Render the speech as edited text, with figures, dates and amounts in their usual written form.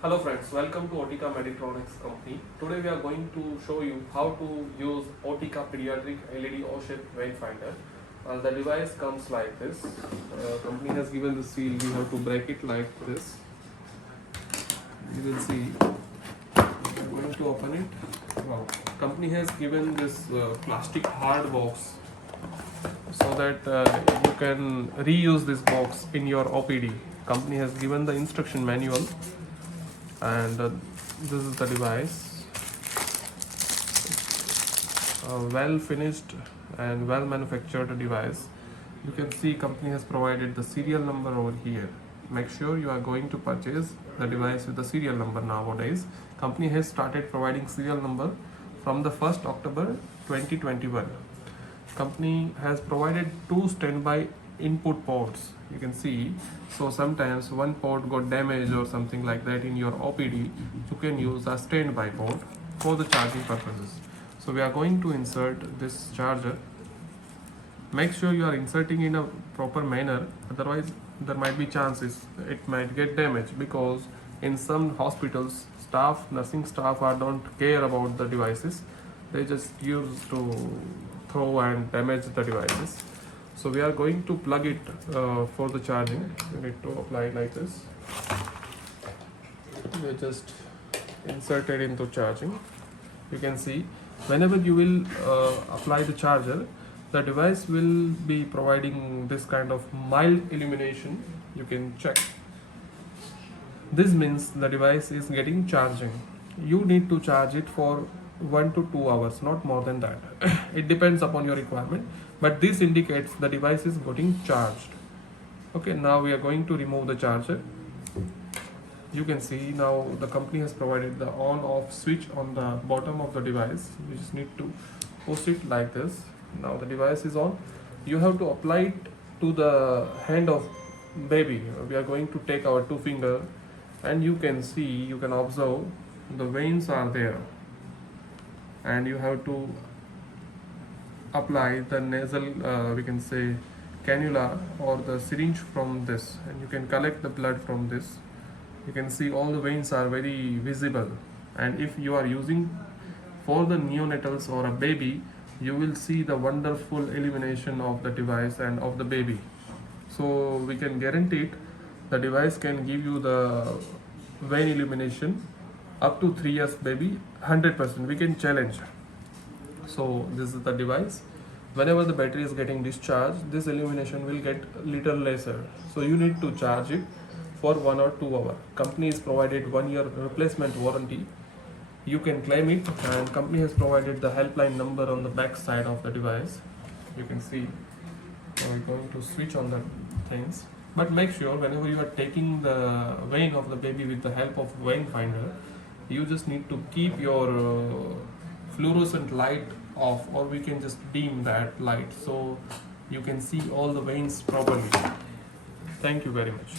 Hello friends, welcome to Otica Meditronics company. Today we are going to show you how to use Otica Pediatric LED O-shape wayfinder. The device comes like this. Company has given the seal, we have to break it like this. You will see. We are going to open it. Wow. Company has given this plastic hard box so that you can reuse this box in your OPD. Company has given the instruction manual, and this is the device. Well finished and well manufactured device. You can see company has provided the serial number over here. Make sure you are going to purchase the device with the serial number nowadays. Company has started providing serial number from the 1st October 2021. Company has provided 2 standby input ports. You can see, so sometimes one port got damaged or something like that in your OPD, you can use a standby port for the charging purposes. So we are going to insert this charger. Make sure you are inserting in a proper manner, otherwise there might be chances it might get damaged, because in some hospitals nursing staff don't care about the devices. They just use to throw and damage the devices. So we are going to plug it for the charging. You need to apply it like this. We just insert it into charging. You can see whenever you will apply the charger, the device will be providing this kind of mild illumination. You can check. This means the device is getting charging. You need to charge it for 1 to 2 hours, not more than that. It depends upon your requirement, but this indicates the device is getting charged. Okay, now we are going to remove the charger. You can see now the company has provided the on off switch on the bottom of the device. You just need to push it like this. Now the device is on. You have to apply it to the hand of baby. We are going to take our 2 fingers, and you can see, you can observe the veins are there, and you have to apply the nasal we can say cannula or the syringe from this, and you can collect the blood from this. You can see all the veins are very visible, and if you are using for the neonatals or a baby, you will see the wonderful illumination of the device and of the baby. So we can guarantee it, the device can give you the vein illumination up to 3 years baby 100%. We can challenge. So this is the device. Whenever the battery is getting discharged, this illumination will get little lesser. So you need to charge it for 1 or 2 hours. Company is provided 1 year replacement warranty. You can claim it, and company has provided the helpline number on the back side of the device. You can see. We're going to switch on the things, but make sure whenever you are taking the vein of the baby with the help of vein finder, you just need to keep your fluorescent light off, or we can just dim that light so you can see all the veins properly. Thank you very much.